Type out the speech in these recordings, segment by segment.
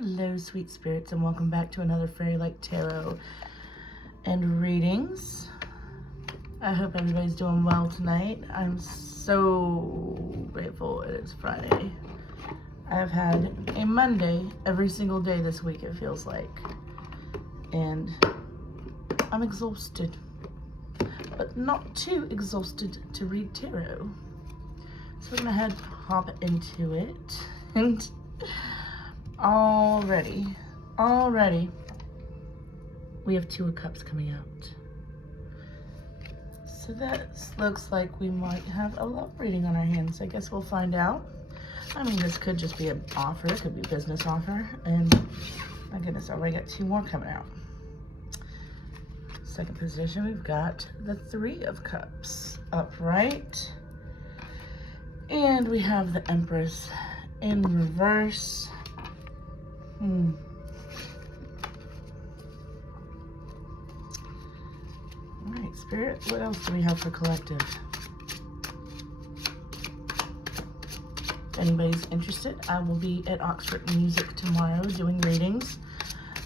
Hello, sweet spirits, and welcome back to another Fairy Light Tarot and readings. I hope everybody's doing well tonight. I'm so grateful it is Friday. I've had a Monday every single day this week, it feels like. And I'm exhausted, but not too exhausted to read tarot. So we're gonna head hop into it. And already, we have Two of Cups coming out. So that looks like we might have a love reading on our hands. I guess we'll find out. I mean, this could just be an offer. It could be a business offer. And my goodness, I already got two more coming out. Second position, we've got the Three of Cups upright. And we have the Empress in reverse. All right, Spirit, what else do we have for collective? If anybody's interested, I will be at Oxford Music tomorrow doing readings.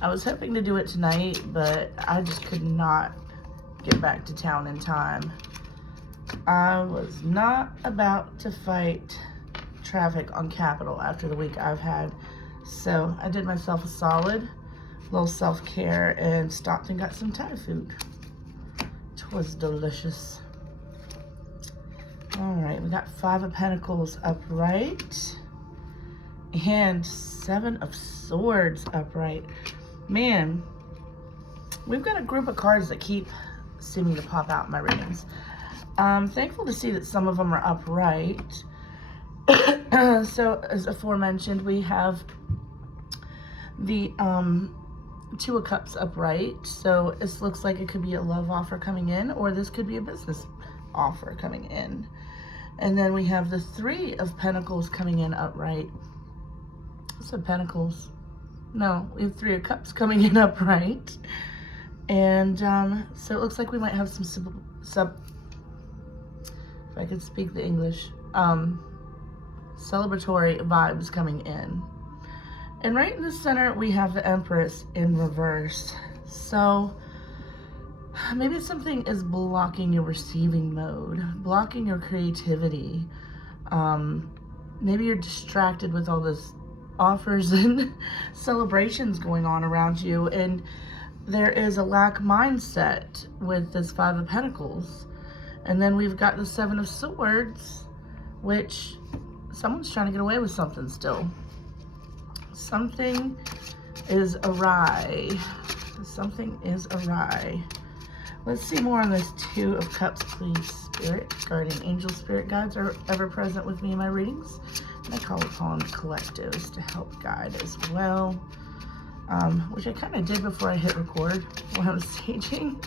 I was hoping to do it tonight, but I just could not get back to town in time. I was not about to fight traffic on Capitol after the week I've had. So I did myself a solid, little self-care, and stopped and got some Thai food. It was delicious. All right, we got Five of Pentacles upright and Seven of Swords upright. Man, we've got a group of cards that keep seeming to pop out in my readings. I'm thankful to see that some of them are upright. So as aforementioned, we have the Two of Cups upright. So this looks like it could be a love offer coming in, or this could be a business offer coming in. And then we have the Three of Pentacles coming in upright. I said Pentacles. No, we have Three of Cups coming in upright. And so it looks like we might have some if I could speak the English, celebratory vibes coming in. And right in the center, we have the Empress in reverse. So maybe something is blocking your receiving mode, blocking your creativity. Maybe you're distracted with all this offers and celebrations going on around you. And there is a lack mindset with this Five of Pentacles. And then we've got the Seven of Swords, which someone's trying to get away with something still. Something is awry. Something is awry. Let's see more on this Two of Cups, please. Spirit, guardian angel, spirit guides are ever present with me in my readings. And I call upon collectives to help guide as well. Which I kind of did before I hit record while I was staging.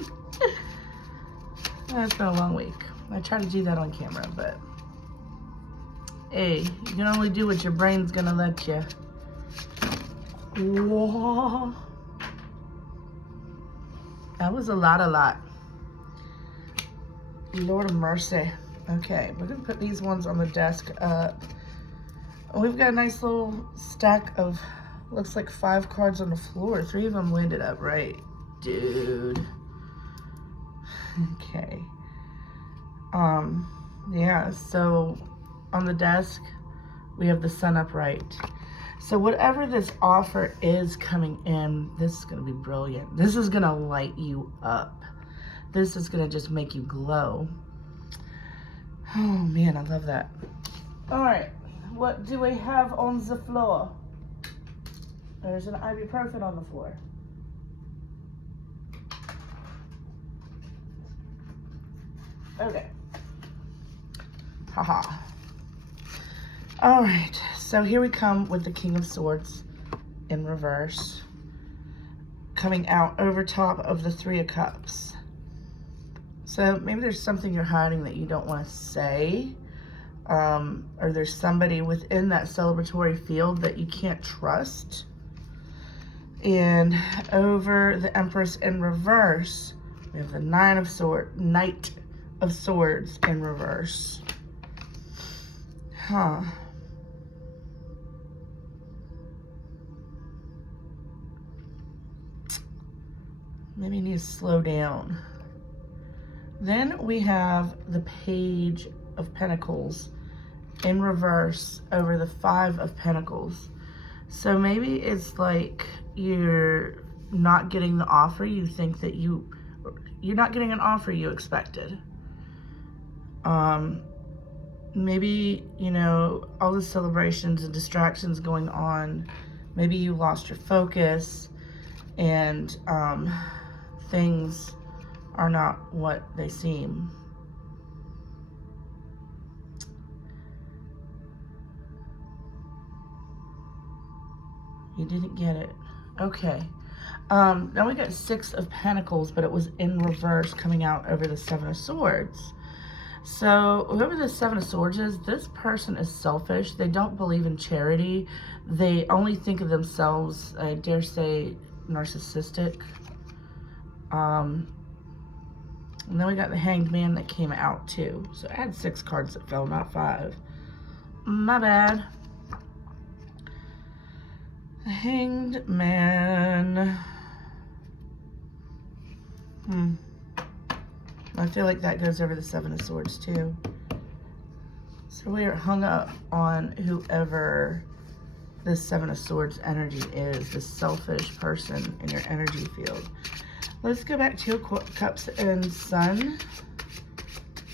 It's been a long week. I try to do that on camera, but hey, you can only do what your brain's gonna let you. Whoa. That was a lot. Lord of mercy. Okay, we're gonna put these ones on the desk up. We've got a nice little stack of, looks like 5 cards on the floor. 3 of them landed upright. Dude. Okay. Yeah, so on the desk, we have the Sun upright. So whatever this offer is coming in, this is going to be brilliant. This is going to light you up. This is going to just make you glow. Oh, man, I love that. All right, what do we have on the floor? There's an ibuprofen on the floor. Okay. Haha. All right, so here we come with the King of Swords in reverse, coming out over top of the Three of Cups. So maybe there's something you're hiding that you don't want to say, or there's somebody within that celebratory field that you can't trust. And over the Empress in reverse, we have the Knight of Swords in reverse. Huh. Maybe you need to slow down. Then we have the Page of Pentacles in reverse over the Five of Pentacles. So maybe it's like you're not getting the offer you think that you're not getting an offer you expected. Maybe, you know, all the celebrations and distractions going on, maybe you lost your focus and things are not what they seem. You didn't get it. Okay. Now we got Six of Pentacles, but it was in reverse coming out over the Seven of Swords. So whoever the Seven of Swords is, this person is selfish. They don't believe in charity. They only think of themselves, I dare say, narcissistic. And then we got the Hanged Man that came out too. So I had 6 cards that fell, not 5. My bad. The Hanged Man. I feel like that goes over the Seven of Swords too. So we are hung up on whoever this Seven of Swords energy is, this selfish person in your energy field. Let's go back to your Cups and Sun.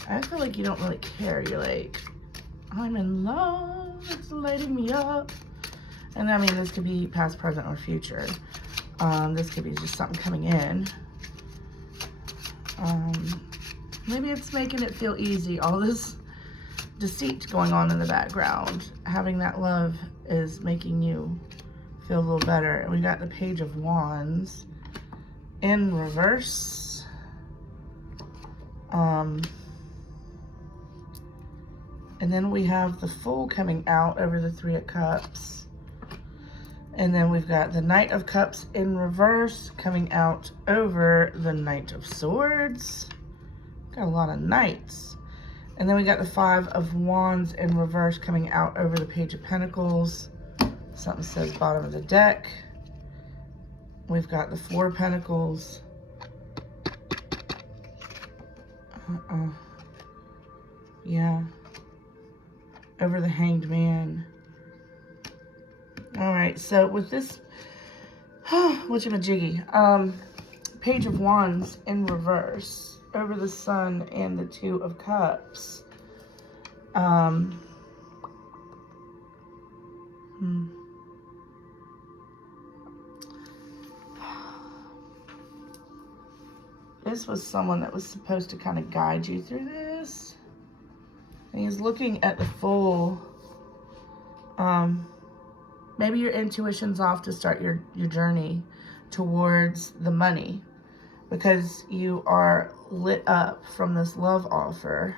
I feel like you don't really care. You're like, I'm in love, it's lighting me up. And I mean, this could be past, present, or future. This could be just something coming in. Maybe it's making it feel easy. All this deceit going on in the background. Having that love is making you feel a little better. And we got the Page of Wands in reverse. And then we have the Fool coming out over the Three of Cups. And then we've got the Knight of Cups in reverse coming out over the Knight of Swords. Got a lot of knights. And then we got the Five of Wands in reverse coming out over the Page of Pentacles. Something says bottom of the deck. We've got the Four of Pentacles. Yeah. Over the Hanged Man. All right, so with this, whatchamajiggy, Page of Wands in reverse over the Sun and the Two of Cups. This was someone that was supposed to kind of guide you through this. And he's looking at the Fool. Maybe your intuition's off to start your journey towards the money because you are lit up from this love offer,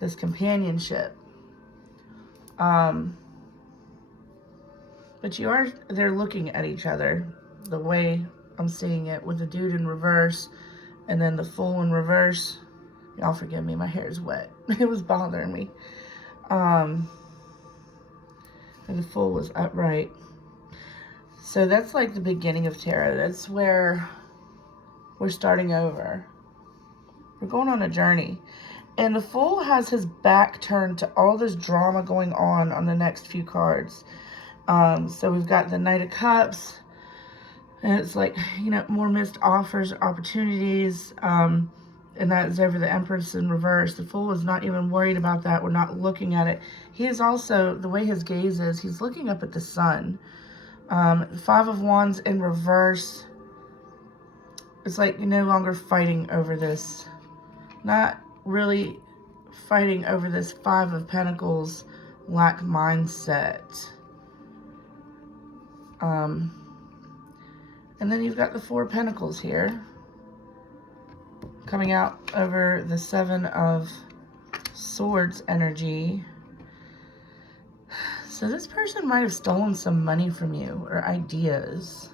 this companionship. But they're looking at each other the way I'm seeing it, with the Dude in reverse and then the Fool in reverse. Y'all forgive me, my hair is wet. It was bothering me. And the Fool was upright. So that's like the beginning of tarot. That's where we're starting over. We're going on a journey. And the Fool has his back turned to all this drama going on the next few cards. So we've got the Knight of Cups. And it's like, you know, more missed offers, opportunities. And that is over the Empress in reverse. The Fool is not even worried about that. We're not looking at it. He is also, the way his gaze is, he's looking up at the sun. Five of Wands in reverse. It's like you're no longer fighting over this. Not really fighting over this Five of Pentacles lack mindset. And then you've got the Four of Pentacles here, coming out over the Seven of Swords energy. So this person might have stolen some money from you, or ideas.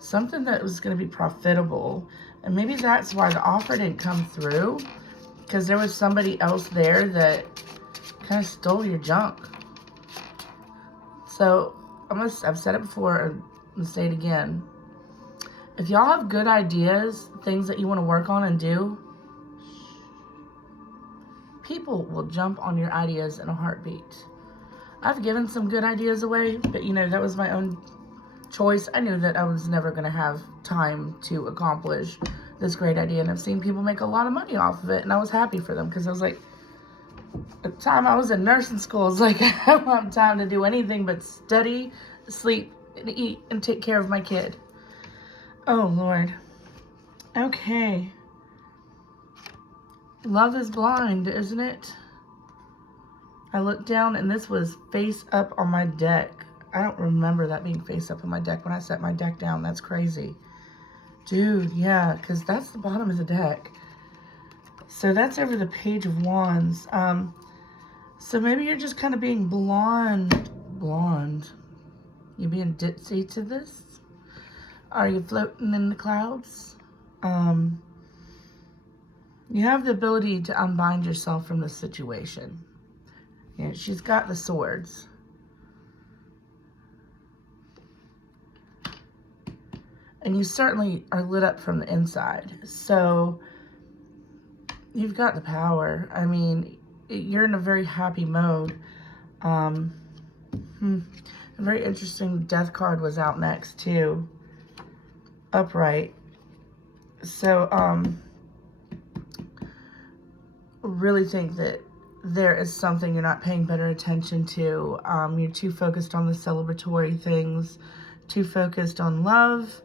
Something that was going to be profitable. And maybe that's why the offer didn't come through, because there was somebody else there that kind of stole your junk. So I've said it before, and I'll say it again. If y'all have good ideas, things that you want to work on and do, people will jump on your ideas in a heartbeat. I've given some good ideas away, but you know, that was my own choice. I knew that I was never going to have time to accomplish this great idea, and I've seen people make a lot of money off of it, and I was happy for them, because I was like, at the time I was in nursing school, it's like, I don't have time to do anything but study, sleep, and eat, and take care of my kid. Oh, Lord. Okay. Love is blind, isn't it? I looked down, and this was face up on my deck. I don't remember that being face up on my deck when I set my deck down. That's crazy. Dude, yeah, because that's the bottom of the deck. So that's over the Page of Wands. So maybe you're just kind of being blonde. You being ditzy to this? Are you floating in the clouds? You have the ability to unbind yourself from the situation. Yeah, she's got the swords. And you certainly are lit up from the inside. So you've got the power. I mean, you're in a very happy mode. A very interesting death card was out next too. Upright. So, really think that there is something you're not paying better attention to. You're too focused on the celebratory things, too focused on love,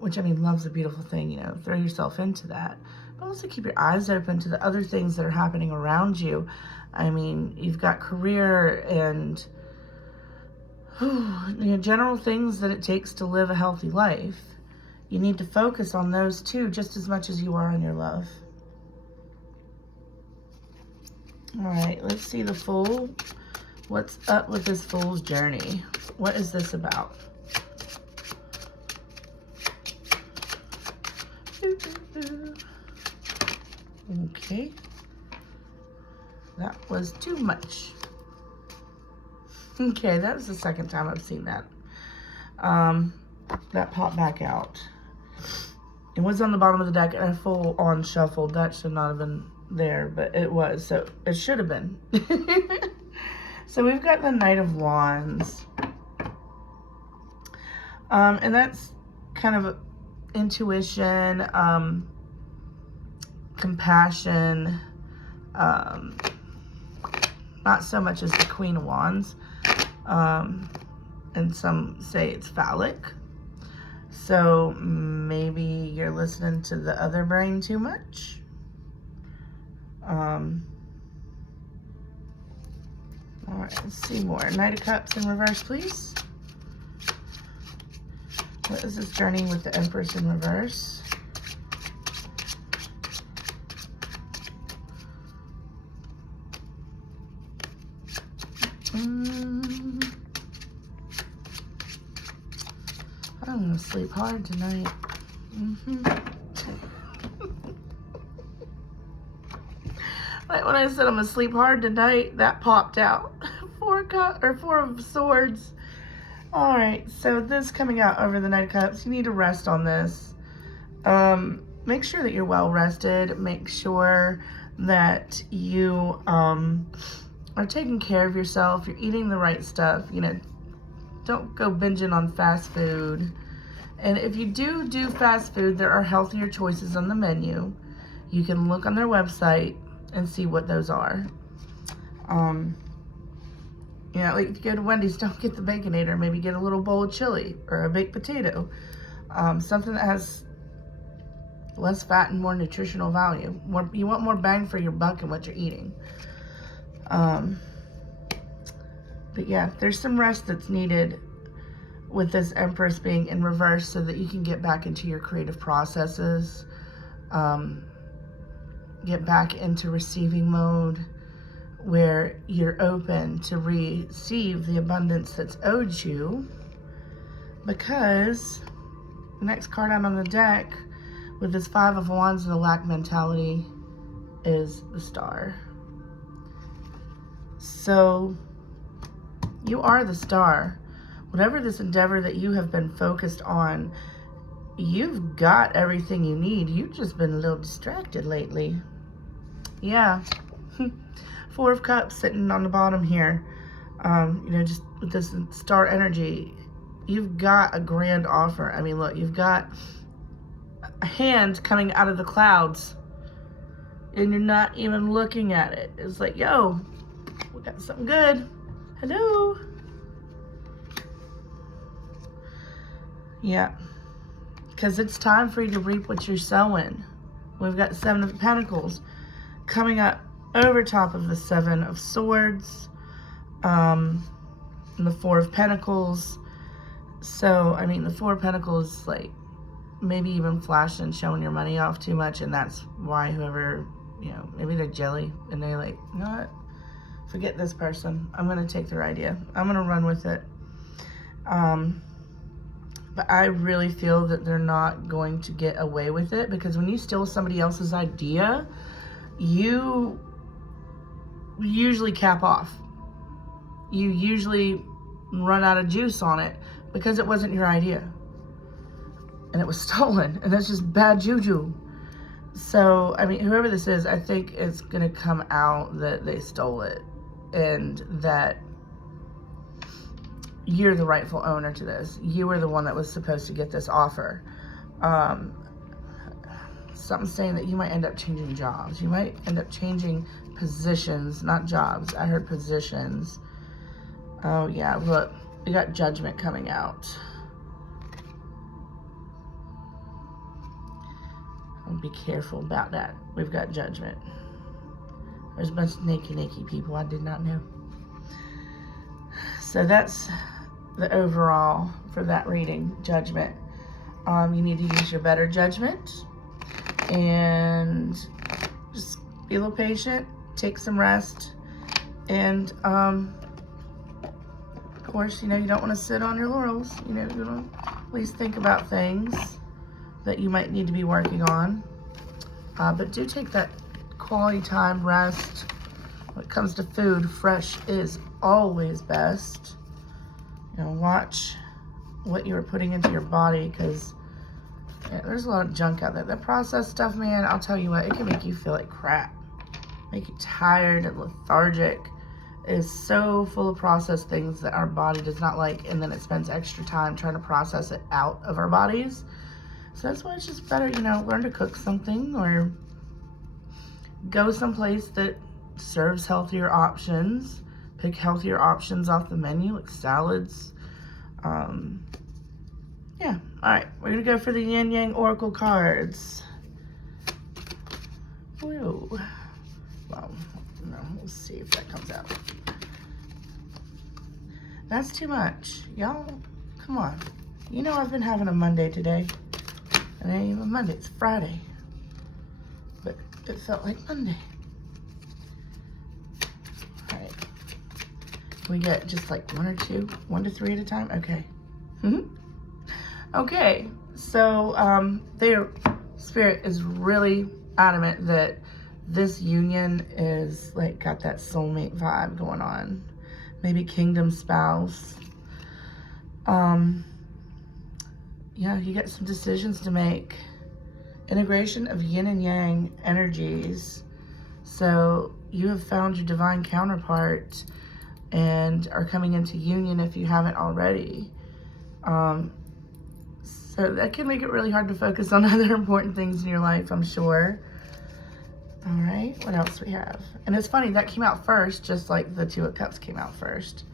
which, I mean, love's a beautiful thing, you know, throw yourself into that. But also keep your eyes open to the other things that are happening around you. I mean, you've got career and you know, general things that it takes to live a healthy life. You need to focus on those too, just as much as you are on your love. All right, let's see the Fool. What's up with this Fool's journey? What is this about? Okay. That was too much. Okay, that was the second time I've seen that. That popped back out. It was on the bottom of the deck and I full on shuffled. That should not have been there, but it was. So it should have been. So we've got the Knight of Wands. And that's kind of intuition, compassion, not so much as the Queen of Wands. And some say it's phallic. So maybe you're listening to the other brain too much. All right, let's see more. Knight of Cups in reverse, please. What is this journey with the Empress in reverse? I'm gonna sleep hard tonight. Right when I said I'm gonna sleep hard tonight, that popped out. Four of Swords. All right, so this coming out over the Knight of Cups, you need to rest on this. Make sure that you're well rested. Make sure that you are taking care of yourself. You're eating the right stuff. You know, don't go binging on fast food. And if you do fast food, there are healthier choices on the menu. You can look on their website and see what those are. You know, like if you go to Wendy's, don't get the Baconator. Maybe get a little bowl of chili or a baked potato. Something that has less fat and more nutritional value. You want more bang for your buck in what you're eating. But yeah, there's some rest that's needed with this Empress being in reverse so that you can get back into your creative processes, get back into receiving mode where you're open to receive the abundance that's owed you, because the next card out on the deck with this Five of Wands and the lack mentality is the Star. So you are the star. Whatever this endeavor that you have been focused on, you've got everything you need. You've just been a little distracted lately. Yeah. Four of Cups sitting on the bottom here. You know, just with this star energy, you've got a grand offer. I mean, look, you've got a hand coming out of the clouds and you're not even looking at it. It's like, yo, we got something good. Hello. Yeah. Because it's time for you to reap what you're sowing. We've got Seven of Pentacles coming up over top of the Seven of Swords, and the Four of Pentacles. So, I mean, the Four of Pentacles, like, maybe even flashing, showing your money off too much, and that's why whoever, you know, maybe they're jelly, and they're like, you know what, forget this person. I'm going to take their idea. I'm going to run with it. But I really feel that they're not going to get away with it, because when you steal somebody else's idea, you usually cap off. You usually run out of juice on it because it wasn't your idea. And it was stolen, and that's just bad juju. So, I mean, whoever this is, I think it's going to come out that they stole it, and that you're the rightful owner to this. You were the one that was supposed to get this offer. Something's saying that you might end up changing jobs. You might end up changing positions, not jobs. I heard positions. Oh, yeah, look, we got Judgment coming out. Be careful about that. We've got Judgment. There's a bunch of naked people I did not know. So that's the overall for that reading, Judgment. You need to use your better judgment and just be a little patient, take some rest, and of course, you know, you don't want to sit on your laurels. You know, you want to at least think about things that you might need to be working on. But do take that quality time, rest. When it comes to food, fresh is always best. You know, watch what you're putting into your body, because there's a lot of junk out there. That processed stuff, man, I'll tell you what, it can make you feel like crap. Make you tired and lethargic. It is so full of processed things that our body does not like, and then it spends extra time trying to process it out of our bodies. So that's why it's just better, you know, learn to cook something or go someplace that serves healthier options. Pick healthier options off the menu, like salads. Yeah, all right, we're gonna go for the Yin Yang Oracle cards. Whoa. Well, no, we'll see if that comes out. That's too much. Y'all, come on. You know I've been having a Monday today. It ain't even Monday, it's Friday. But it felt like Monday. All right. We get just like one to three at a time? Okay. Okay, so their spirit is really adamant that this union is like got that soulmate vibe going on. Maybe kingdom spouse. Yeah, you got some decisions to make. Integration of yin and yang energies. So you have found your divine counterpart and are coming into union if you haven't already. So that can make it really hard to focus on other important things in your life, I'm sure. All right, what else we have? And it's funny, that came out first, just like the Two of Cups came out first.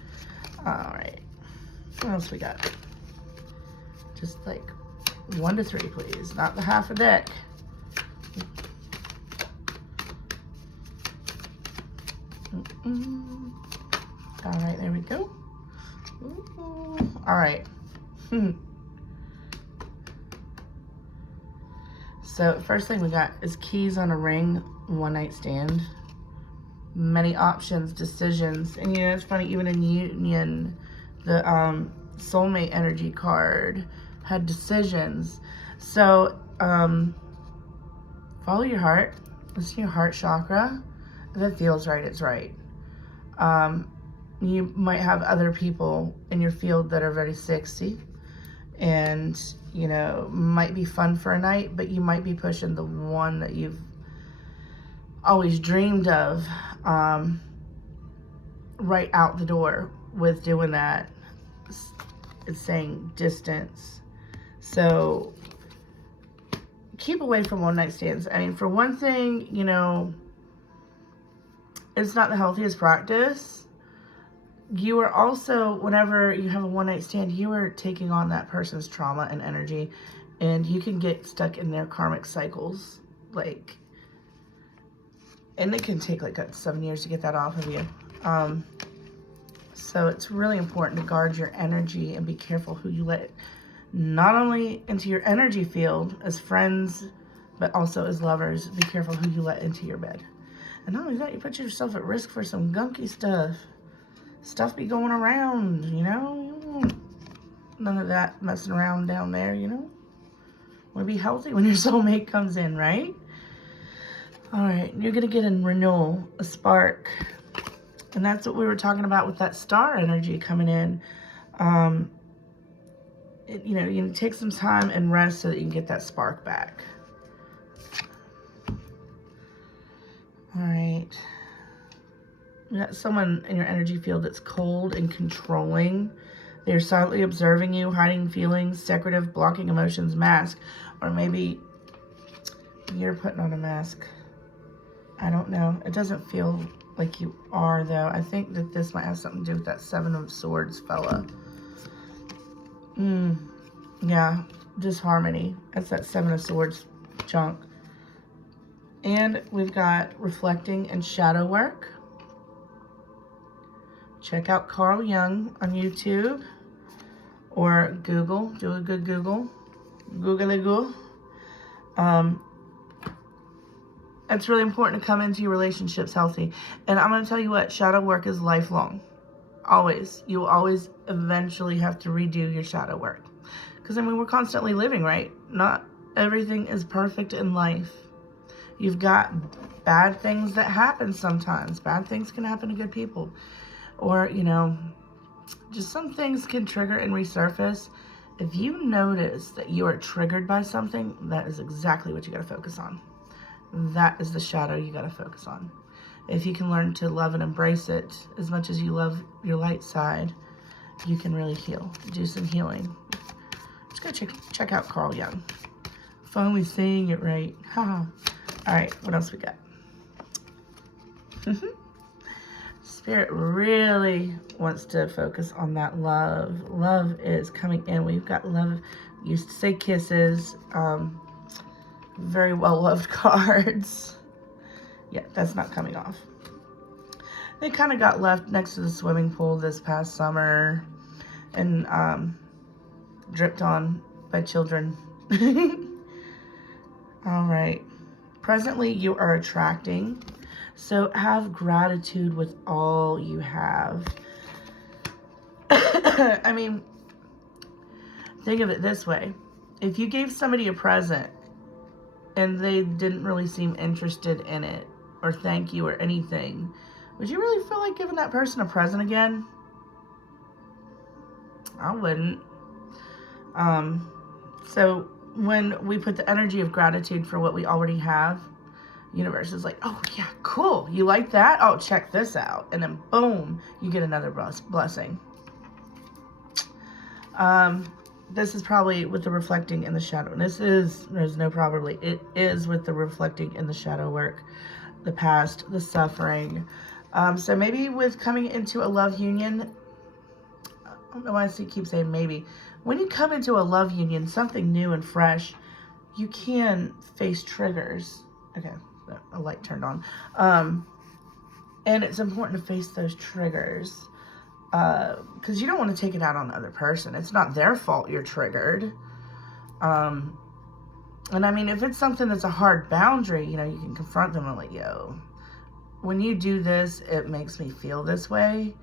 All right, what else we got? Just like 1 to 3, please, not the half a deck. All right, there we go. Ooh. All right. So first thing we got is keys on a ring, one night stand. Many options, decisions. And you know, it's funny, even in union, the soulmate energy card had decisions. So follow your heart, listen to your heart chakra. If it feels right, it's right. You might have other people in your field that are very sexy. and, you know, might be fun for a night, but you might be pushing the one that you've always dreamed of right out the door with doing that. It's saying distance. So keep away from one night stands. I mean, for one thing, you know, it's not the healthiest practice. You are also, whenever you have a one night stand, you are taking on that person's trauma and energy, and you can get stuck in their karmic cycles. Like, and it can take like 7 years to get that off of you. So it's really important to guard your energy and be careful who you let not only into your energy field as friends, but also as lovers. Be careful who you let into your bed. And not only that, you put yourself at risk for some gunky stuff. Stuff be going around, you know? You want none of that messing around down there, you know? Want to be healthy when your soulmate comes in, right? All right, you're going to get a renewal, a spark. And that's what we were talking about with that star energy coming in. You know, you take some time and rest so that you can get that spark back. All right. You got someone in your energy field that's cold and controlling. They're silently observing you, hiding feelings, secretive, blocking emotions, mask. Or maybe you're putting on a mask. I don't know. It doesn't feel like you are, though. I think that this might have something to do with that Seven of Swords fella. Yeah, disharmony. That's that Seven of Swords junk. And we've got reflecting and shadow work. Check out Carl Jung on YouTube or Google. Do a good Google. Google. It's really important to come into your relationships healthy. And I'm going to tell you what, shadow work is lifelong. Always. You will always eventually have to redo your shadow work. Because, I mean, we're constantly living, right? Not everything is perfect in life. You've got bad things that happen sometimes. Bad things can happen to good people. Or, you know, just some things can trigger and resurface. If you notice that you are triggered by something, that is exactly what you got to focus on. That is the shadow you got to focus on. If you can learn to love and embrace it as much as you love your light side, you can really heal. Do some healing. Just go check out Carl Jung. Finally saying it right. Haha. All right, what else we got? Spirit really wants to focus on that love. Love is coming in. We've got love. Used to say kisses. Very well-loved cards. Yeah, that's not coming off. They kind of got left next to the swimming pool this past summer and dripped on by children. All right. Presently, you are attracting. So have gratitude with all you have. I mean, think of it this way. If you gave somebody a present and they didn't really seem interested in it or thank you or anything, would you really feel like giving that person a present again? I wouldn't. So when we put the energy of gratitude for what we already have, universe is like, oh yeah, cool. You like that? Oh, check this out. And then boom, you get another blessing. This is probably with the reflecting in the shadow. And there's no probably. It is with the reflecting in the shadow work, the past, the suffering. So maybe with coming into a love union, I don't know why I keep saying maybe. When you come into a love union, something new and fresh, you can face triggers. Okay, a light turned on. And it's important to face those triggers. Because you don't want to take it out on the other person. It's not their fault you're triggered. And I mean, if it's something that's a hard boundary, you know, you can confront them and like, yo, when you do this, it makes me feel this way.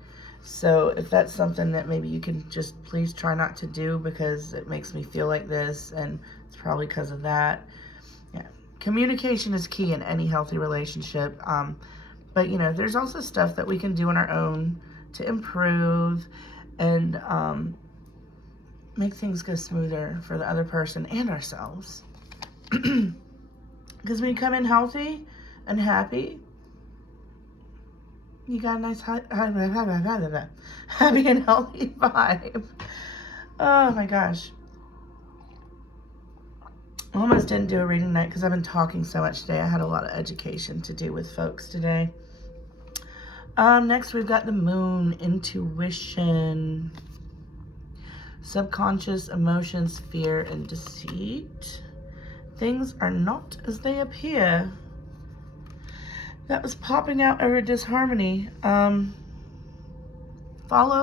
So if that's something that maybe you can just please try not to do because it makes me feel like this and it's probably because of that. Yeah. Communication is key in any healthy relationship. But, you know, there's also stuff that we can do on our own to improve and make things go smoother for the other person and ourselves. Because when you come in healthy and happy, you got a nice happy and healthy vibe. Oh my gosh. I almost didn't do a reading tonight because I've been talking so much today. I had a lot of education to do with folks today. Next we've got the moon, intuition, subconscious emotions, fear, and deceit. Things are not as they appear. That was popping out over disharmony. Follow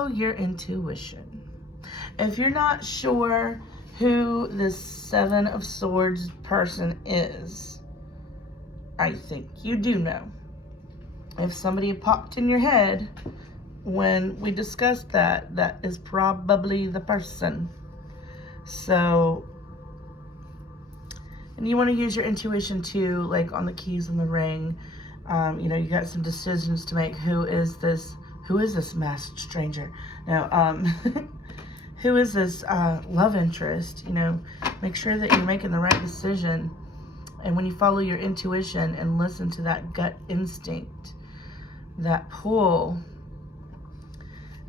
your intuition. If you're not sure who this Seven of Swords person is, I think you do know. If somebody popped in your head when we discussed that, that is probably the person. So, and you want to use your intuition too, like on the keys in the ring. You know, you got some decisions to make. Who is this masked stranger? No, who is this love interest? You know, make sure that you're making the right decision. And when you follow your intuition and listen to that gut instinct, that pull,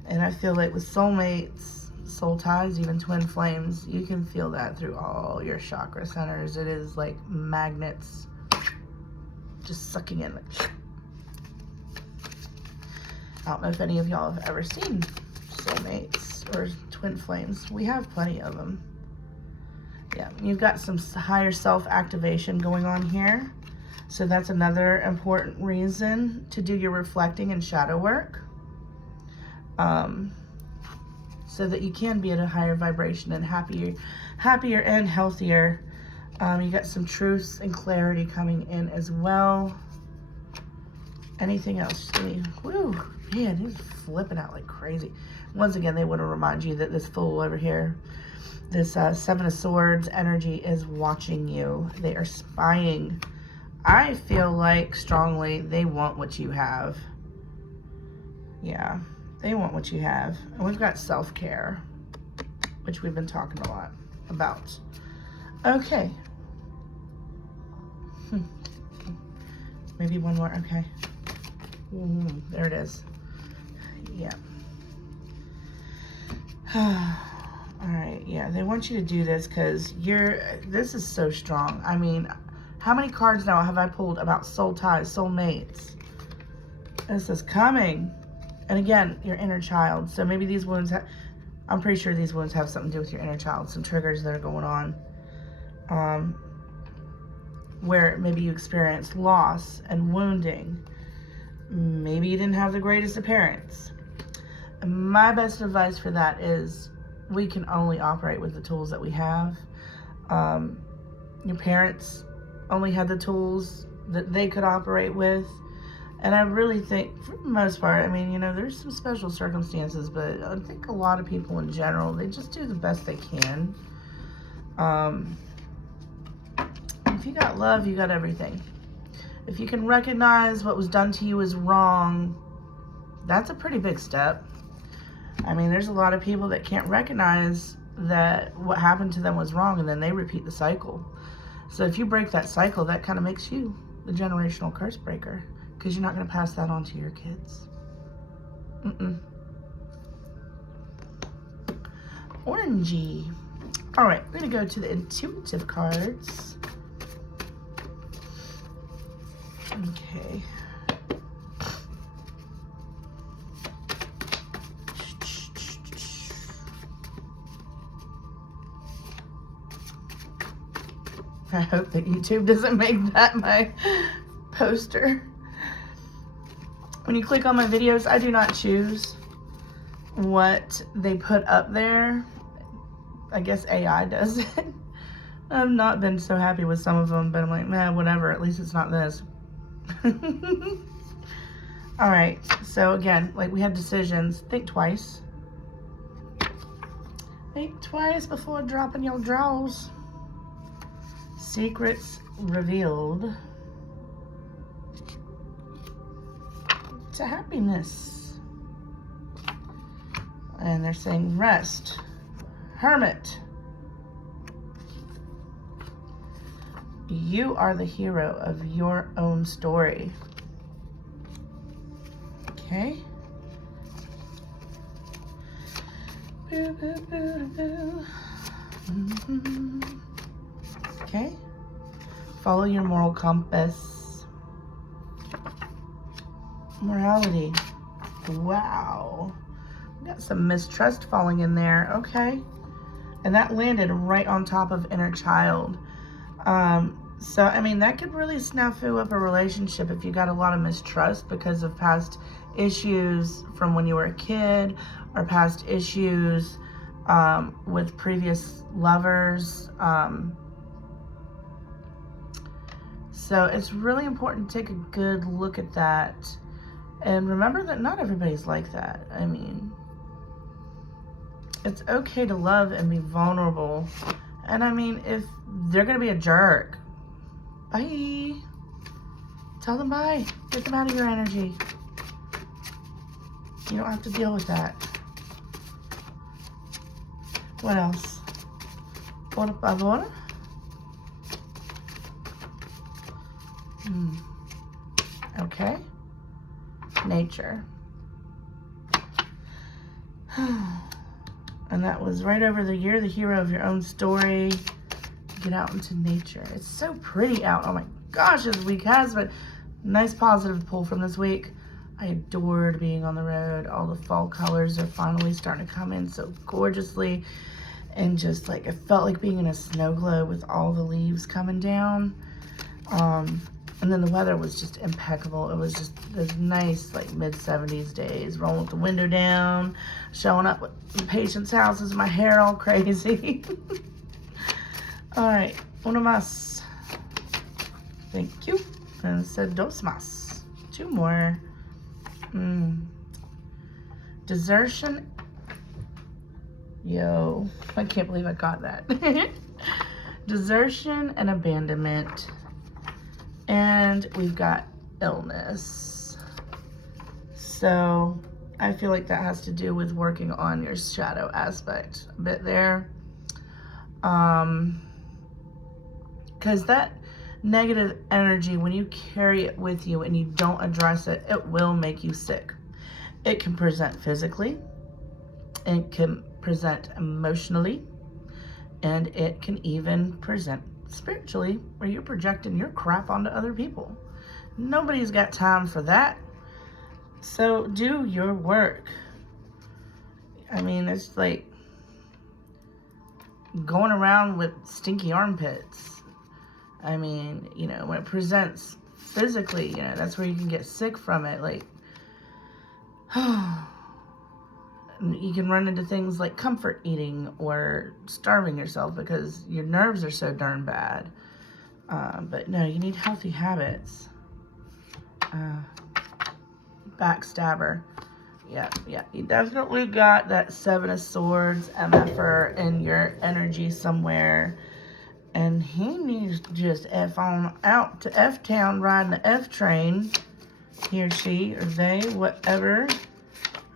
and I feel like with soulmates, soul ties, even twin flames, you can feel that through all your chakra centers. It is like magnets just sucking in. I don't know if any of y'all have ever seen soulmates or twin flames. We have plenty of them. Yeah, you've got some higher self activation going on here. So that's another important reason to do your reflecting and shadow work. So that you can be at a higher vibration and happier and healthier. You got some truths and clarity coming in as well. Anything else? Just give me, whoo, man, he's flipping out like crazy. Once again, they want to remind you that this fool over here, this Seven of Swords energy is watching you. They are spying. I feel like strongly they want what you have. Yeah, they want what you have. And we've got self-care, which we've been talking a lot about. Okay. Maybe one more. Okay. There it is. Yeah. All right. Yeah, they want you to do this because this is so strong. I mean, how many cards now have I pulled about soul ties, soul mates? This is coming. And again, your inner child. So maybe these wounds I'm pretty sure these wounds have something to do with your inner child. Some triggers that are going on. Where maybe you experienced loss and wounding. Maybe you didn't have the greatest of parents. My best advice for that is we can only operate with the tools that we have. Your parents only had the tools that they could operate with. And I really think, for the most part, I mean, you know, there's some special circumstances, but I think a lot of people in general, they just do the best they can. If you got love, you got everything. If you can recognize what was done to you is wrong, that's a pretty big step. I mean, there's a lot of people that can't recognize that what happened to them was wrong, and then they repeat the cycle. So if you break that cycle, that kind of makes you the generational curse breaker, because you're not going to pass that on to your kids. Orangey. All right, we're going to go to the intuitive cards. Okay. I hope that YouTube doesn't make that my poster. When you click on my videos, I do not choose what they put up there. I guess AI does it. I've not been so happy with some of them, but I'm like, man, whatever. At least it's not this. All right. So again, like we have decisions. Think twice. Think twice before dropping your draws. Secrets revealed to happiness. And they're saying rest. Hermit. You are the hero of your own story. Okay. Boo, boo, boo, boo. Okay. Follow your moral compass. Morality. Wow. We got some mistrust falling in there. Okay. And that landed right on top of inner child. So, I mean, that could really snafu up a relationship if you got a lot of mistrust because of past issues from when you were a kid or past issues with previous lovers. So it's really important to take a good look at that. And remember that not everybody's like that. I mean, it's okay to love and be vulnerable. And I mean, if they're going to be a jerk, bye. Tell them bye. Get them out of your energy. You don't have to deal with that. What else? Por favor. Okay. Nature. And that was right over the year, the hero of your own story. Get out into nature. It's so pretty out. Oh my gosh, this week has been nice positive pull from this week. I adored being on the road. All the fall colors are finally starting to come in so gorgeously. And just like, it felt like being in a snow globe with all the leaves coming down. And then the weather was just impeccable. It was just those nice, like, mid-70s days. Rolling with the window down, showing up at patients' houses, my hair all crazy. All right, uno más. Thank you. And it said dos más. 2 more. Desertion. Yo, I can't believe I got that. Desertion and abandonment. And we've got illness. So I feel like that has to do with working on your shadow aspect a bit there. Because that negative energy, when you carry it with you and you don't address it, it will make you sick. It can present physically, it can present emotionally, and it can even present spiritually, where you're projecting your crap onto other people. Nobody's got time for that. So do your work. I mean, it's like going around with stinky armpits. I mean, you know, when it presents physically, you know, that's where you can get sick from it. Like, you can run into things like comfort eating or starving yourself because your nerves are so darn bad. But no, you need healthy habits. Backstabber. Yeah. You definitely got that 7 of Swords MFer in your energy somewhere. And he needs to just F on out to F-Town riding the F train. He or she or they, whatever.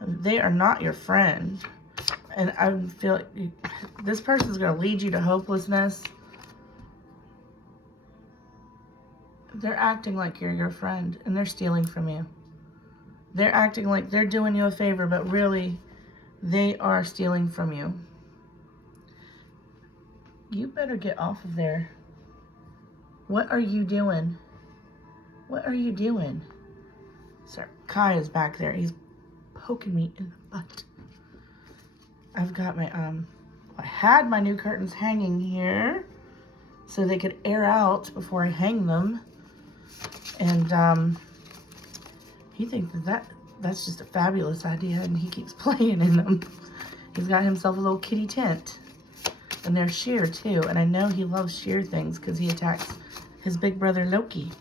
They are not your friend. And I feel like this person is going to lead you to hopelessness. They're acting like you're your friend, and they're stealing from you. They're acting like they're doing you a favor, but really, they are stealing from you. You better get off of there. What are you doing? What are you doing? Sir, Kai is back there. He's poking me in the butt. I've got my, I had my new curtains hanging here so they could air out before I hang them. And, he thinks that's just a fabulous idea, and he keeps playing in them. He's got himself a little kitty tent. And they're sheer, too. And I know he loves sheer things because he attacks his big brother, Loki.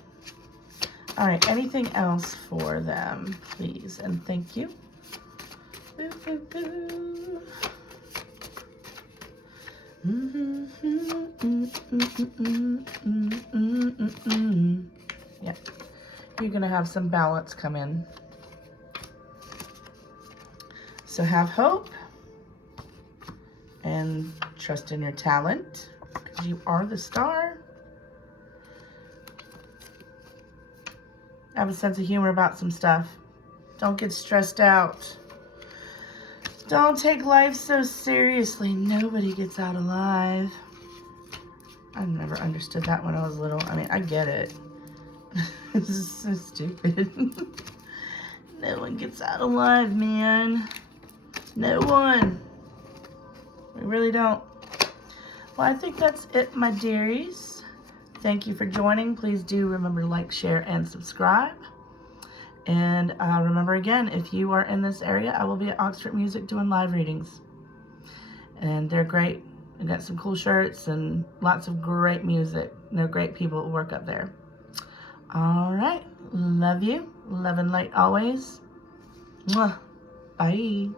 All right, anything else for them, please? And thank you. Boo, boo, boo. Yeah, you're going to have some balance come in. So have hope. and trust in your talent, because you are the star. Have a sense of humor about some stuff. Don't get stressed out. Don't take life so seriously. Nobody gets out alive. I never understood that when I was little. I mean, I get it. This is so stupid. No one gets out alive, man. No one. We really don't. Well, I think that's it, my dearies. Thank you for joining. Please do remember to like, share, and subscribe. And remember again, if you are in this area, I will be at Oxford Music doing live readings. And they're great. I got some cool shirts and lots of great music. They're great people who work up there. All right. Love you. Love and light always. Mwah. Bye.